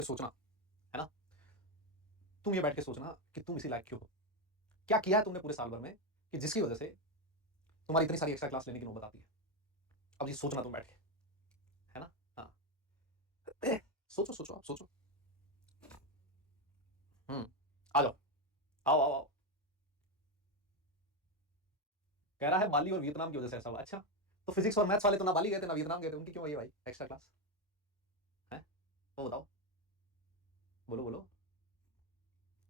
सोचना, है ना? तुम ये बैठ के सोचना कि तुम इसी लायक क्यों हो? क्या किया है तुमने पूरे साल भर में कि जिसकी वजह से तुम्हारी इतनी सारी एक्स्ट्रा क्लास लेने की नौबत आती है? अब ये सोचना तुम बैठ के, है ना? हाँ। सोचो, सोचो, आप सोचो। हुँ। आ जाओ। आओ, आओ, आओ। कह रहा है बाली और वियतनाम की वजह से ऐसा हुआ। अच्छा, तो फिज़िक्स और मैथ्स वाले तो ना बाली गए थे, ना वियतनाम गए थे, उनकी क्यों आई है भाई एक्स्ट्रा क्लास? हैं? वो बताओ। बोलो, बोलो।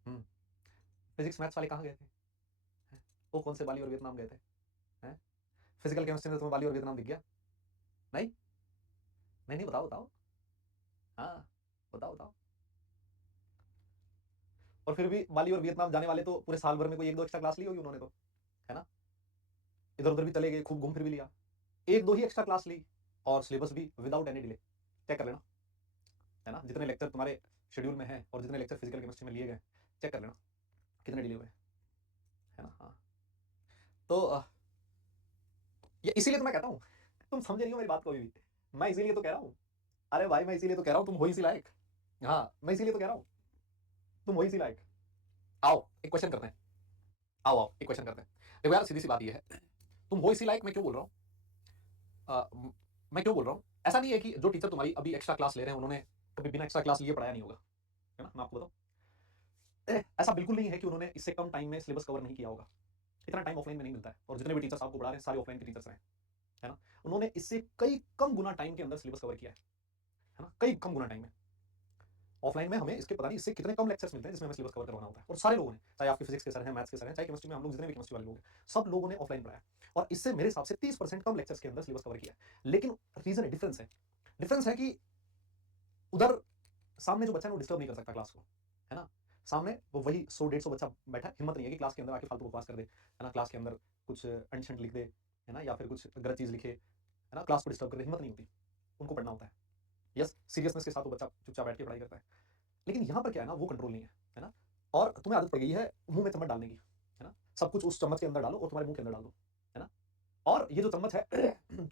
हुँ। फिज़िक्स मैथ्स वाले कहाँ गए थे? हैं? वो कौन से बाली और वियतनाम गए थे? हैं? फिज़िकल केमिस्ट्री में तुम्हें बाली और वियतनाम दिख गया? नहीं? नहीं, नहीं, बताओ, बताओ। हाँ, बताओ, बताओ। और फिर भी बाली और वियतनाम जाने वाले तो पूरे साल भर में कोई 1-2 एक्स्ट्रा क्लास ली होगी उन्होंने तो, है ना? इधर-उधर भी चले गए, खूब घूम फिर भी लिया। 1-2 ही एक्स्ट्रा क्लास ली और सिलेबस भी विदाउट एनी डिले। चेक कर लेना, है ना? जितने लेक्चर तुम्हारे शेड्यूल में हैं और जितने लेक्चर फिजिकल केमिस्ट्री में लिए गए, चेक कर लेना, कितने डिले हुए, है ना? हाँ। तो ये इसीलिए तो मैं कहता हूँ, तुम समझ नहीं हो मेरी बात को अभी भी। मैं इसीलिए तो कह रहा हूँ। अरे भाई, मैं इसीलिए तो कह रहा हूँ तुम हो इसी लायक। हाँ, मैं इसीलिए तो कह रहा हूँ, तुम हो इसी लायक। आओ, एक क्वेश्चन करते हैं। आओ, आओ, एक क्वेश्चन करते हैं। देखो यार, सीधी-सी बात ये है, तुम हो इसी लायक मैं क्यों बोल रहा हूँ? मैं क्यों बोल रहा हूँ? ऐसा नहीं है कि जो टीचर तुम्हारी अभी एक्स्ट्रा क्लास ले रहे हैं, उन्होंने कभी बिना एक्स्ट्रा क्लास लिए पढ़ाया नहीं होगा, है ना? मैं आपको बताऊँ, ऐसा बिल्कुल नहीं है कि उन्होंने इससे कम टाइम में सिलेबस कवर नहीं किया होगा। इतना टाइम ऑफलाइन में नहीं मिलता है और जितने भी टीचर्स आपको पढ़ा रहे हैं, सारे ऑफलाइन के टीचर्स रहे हैं, है ना? उन्होंने इससे कई कम गुना टाइम के अंदर सिलेबस कवर किया है ना? कई कम गुना टाइम में। ऑफलाइन में हमें इसके पता नहीं इससे कितने कम लेक्चर्स मिलते हैं जिसमें हमें सिलेबस कवर करवाना होता है और सारे लोगों ने, चाहे आपके फिजिक्स के सर हैं, मैथ्स के सर हैं, चाहे केमिस्ट्री में हम लोग जितने भी केमिस्ट्री वाले लोग हैं, सब लोगों ने ऑफलाइन पढ़ाया और इससे मेरे हिसाब से 30% कम लेक्चर्स के अंदर सिलेबस कवर किया है। लेकिन रीजन है, डिफरेंस है। डिफरेंस है कि उधर सामने जो बच्चा है वो डिस्टर्ब नहीं कर सकता क्लास को, है ना? सामने वो वही 100-150 बच्चा बैठा है, हिम्मत नहीं है कि क्लास के अंदर आके फालतू बकवास कर दे, है ना? क्लास के अंदर कुछ अनशंट लिख दे, है ना? या फिर कुछ गलत चीज़ लिखे, है ना? क्लास को डिस्टर्ब कर दे, हिम्मत नहीं होती। उनको पढ़ना होता है। यस, सीरियसनेस के साथ वो बच्चा चुपचाप बैठ के पढ़ाई करता है। लेकिन यहाँ पर क्या है ना, वो कंट्रोल नहीं है ना? और तुम्हें आदत पड़ गई है मुँह में चम्मच डालने की, है ना? सब कुछ उस चम्मच के अंदर डालो और तुम्हारे मुँह के अंदर डाल दो, है ना? और ये जो चम्मच है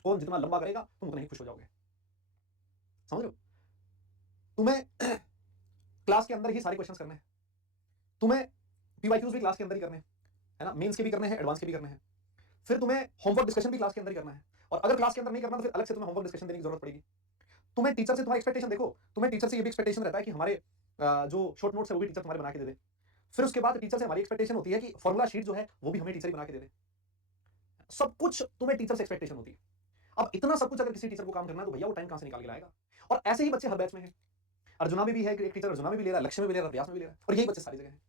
कौन जितना लंबा करेगा, तुम उतना ही खुश हो जाओगे। समझ रहे हो? तुम्हें क्लास के अंदर ही सारे क्वेश्चन्स करने हैं। तुम्हें पीवाईक्यूज़ भी क्लास के अंदर ही करने हैं, है ना? मेंस के भी करने हैं, एडवांस के भी करने हैं। फिर तुम्हें होमवर्क डिस्कशन भी क्लास के अंदर ही करना है और अगर क्लास के अंदर नहीं करना तो फिर अलग से तुम्हें होमवर्क डिस्कशन देने की ज़रूरत पड़ेगी। तुम्हें टीचर से तुम्हारा एक्सपेक्टेशन देखो, तुम्हें टीचर से ये भी एक्सपेक्टेशन रहता है कि हमारे जो शॉर्ट नोट्स है वो भी टीचर तुम्हारे बना के दे दे। फिर उसके बाद टीचर से हमारी एक्सपेक्टेशन होती है कि फॉर्मूला शीट जो है वो भी हमें टीचर ही बना के दे दे। सब कुछ तुम्हें टीचर से एक्सपेक्टेशन होती है। अब इतना सब कुछ अगर किसी टीचर को काम करना है तो भैया वो टाइम कहाँ से निकाल के लाएगा? और ऐसे ही बच्चे हर बैच में हैं। अर्जुना में भी है कि एक टीचर अर्जुना में भी ले रहा है, लक्ष्य में भी ले रहा है, प्रयास में भी ले रहा है और यही बच्चे सारी जगह हैं।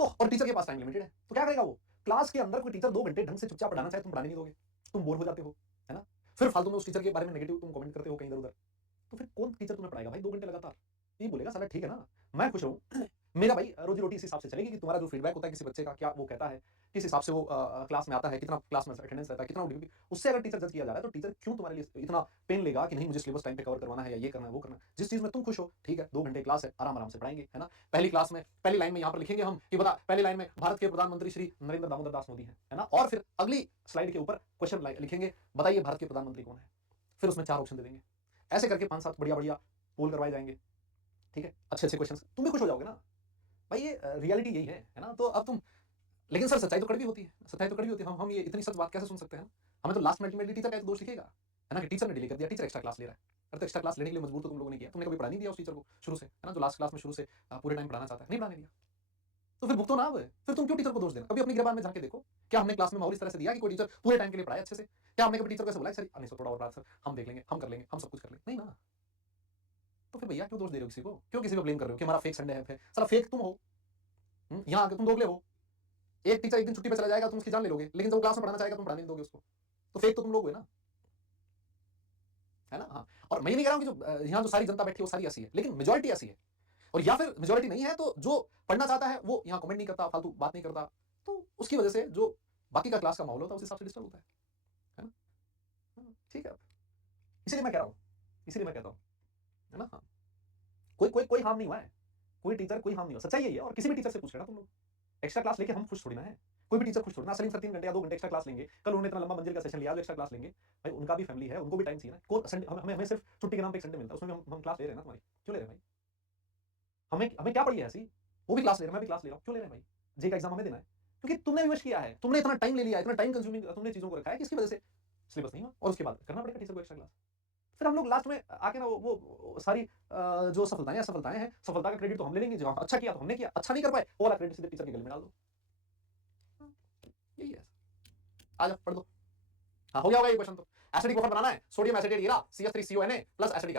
तो और टीचर के पास टाइम लिमिटेड है, तो क्या करेगा वो? क्लास के अंदर कोई टीचर 2 घंटे ढंग से चुपचाप पढ़ाना चाहे, तुम पढ़ाने नहीं दोगे। तुम बोर हो जाते हो, है ना? फिर फालतू में उस टीचर के बारे में नेगेटिव तुम कमेंट करते हो कहीं इधर-उधर। तो फिर कौन टीचर तुम्हें पढ़ाएगा भाई 2 घंटे लगातार? ये बोलेगा साला ठीक है ना, मैं खुश रहूँ, मेरा भाई रोज़ी-रोटी इस हिसाब से चलेगी कि तुम्हारा जो फीडबैक होता है किसी बच्चे का, क्या वो कहता है, किस हिसाब से वो क्लास में आता है, कितना क्लास में अटेंडेंस रहता है, कितना ड्यूटी उससे अगर टीचर जज किया जा रहा है, तो टीचर क्यों तुम्हारे लिए इतना पेन लेगा कि नहीं मुझे सिलेबस टाइम पे कवर करवाना है या ये करना है, वो करना है। जिस चीज़ में तुम खुश हो, ठीक है, 2 घंटे क्लास है, आराम-आराम से पढ़ाएँगे, है ना? पहली क्लास में पहली लाइन में यहाँ पर लिखेंगे हम कि बता पहली लाइन में भारत के प्रधानमंत्री श्री नरेंद्र दामोदर दास मोदी हैं, है ना? और फिर अगली स्लाइड के ऊपर क्वेश्चन लिखेंगे, बताइए भारत के प्रधानमंत्री कौन है? फिर उसमें 4 ऑप्शन दे देंगे। ऐसे करके 5-7 बढ़िया-बढ़िया पोल करवाए जाएँगे, ठीक है? अच्छे-अच्छे क्वेश्चंस तुम भी खुश हो जाओगे ना? भाई ये रियलिटी यही है ना? तो अब तुम लेकिन सर सच्चाई तो कड़वी होती है, सच्चाई तो कड़वी होती है। हम ये इतनी सच बात कैसे सुन सकते हैं? हमें तो लास्ट में अल्टीमेटली टीचर का दोष दिखेगा, है ना? कि टीचर ने डिले कर दिया, टीचर एक्स्ट्रा क्लास ले रहा है। अरे तो एक्स्ट्रा क्लास लेने के लिए मजबूर तो तुम लोगों ने किया। तुमने कभी पढ़ा नहीं दिया उस टीचर को शुरू से, है ना? जो लास्ट क्लास में शुरू से पूरे टाइम पढ़ाना चाहता है, नहीं पढ़ाने दिया। तो फिर भुगतो ना अब। फिर तुम क्यों टीचर को दोष देना? कभी अपनी गिरबान में झाँक के देखो। क्या हमने क्लास में माहौल इस तरह से दिया कि कोई टीचर पूरे टाइम के लिए पढ़ाए अच्छे से? क्या हमने कभी टीचर को ऐसे बोला है, "सर नहीं सर थोड़ा और पढ़ा सर, हम देख लेंगे, हम कर लेंगे, हम सब कुछ कर लेंगे।" नहीं ना। तो फिर भैया क्यों दोष दे रहे हो किसी को? क्यों किसी को ब्लेम कर रहे हो कि हमारा फेक संडे है? साला फेक तुम हो। यहाँ आके तुम दोगले हो। एक टीचर एक दिन छुट्टी पे चला जाएगा, तुम उसकी जान ले लोगे, लेकिन जब वो क्लास में पढ़ाना चाहेगा, तुम पढ़ाने नहीं दोगे उसको। तो फेक तो तुम लोग हुए ना, है ना? हाँ, और मैं ये नहीं कह रहा हूँ कि जो यहाँ जो सारी जनता बैठी है, वो सारी ऐसी है, लेकिन मेजॉरिटी ऐसी है। और या फिर मेजॉरिटी नहीं है, तो जो पढ़ना चाहता है, वो यहाँ कमेंट नहीं करता, फालतू बात नहीं करता, तो उसकी वजह से जो बाकी का क्लास का माहौल होता है, उस हिसाब से डिस्टर्ब होता है ना? ठीक है। इसीलिए मैं कह रहा हूँ, इसीलिए मैं कहता हूँ, है ना? हाँ, कोई हार्म नहीं हुआ है। कोई टीचर कोई हार्म नहीं हुआ, सच्चाई यही है और किसी भी टीचर से पूछ लेना तुम लोग। एक्स्ट्रा क्लास लेके हम खुश थोड़ी ना हैं। कोई भी टीचर खुश थोड़ी ना, सलीम सर 3 घंटे या 2 घंटे एक्स्ट्रा क्लास लेंगे, कल उन्होंने इतना लंबा मंजिल का सेशन लिया, जो एक्स्ट्रा क्लास लेंगे, भाई उनका भी फैमिली है, उनको भी टाइम चाहिए ना। कौन संडे हमें हमें सिर्फ छुट्टी के नाम पे एक संडे मिलता है, उसमें भी हम क्लास ले रहे हैं ना तुम्हारी, क्यों ले रहे हैं भाई? हमें हमें क्या पड़ी है ऐसी? वो भी क्लास ले रहे हैं, मैं भी क्लास ले रहा हूँ, क्यों ले रहे हैं भाई? जे का एग्जाम हमें देना है, क्योंकि तुमने विश किया है, तुमने इतना टाइम ले लिया है, इतना टाइम कंज्यूमिंग तुमने चीजों को रखा है, किसकी वजह से सिलेबस नहीं हुआ, और उसके बाद करना पड़ेगा टीचर को एक्स्ट्रा क्लास। फिर हम लोग लास्ट में आके ना वो सारी जो सफलताएं असफलताएं हैं, सफलता का क्रेडिट तो हम ले लेंगे, जो अच्छा किया तो हमने किया, अच्छा नहीं कर पाए वो वाला क्रेडिट सीधे टीचर के गले में डाल दो। यही है। आ जाओ पढ़ दो। हाँ हो गया होगा ये क्वेश्चन तो। एसिडिक बफर बनाना है, सोडियम एसिटेट हीरा CH3CONA प्लस एसिडिक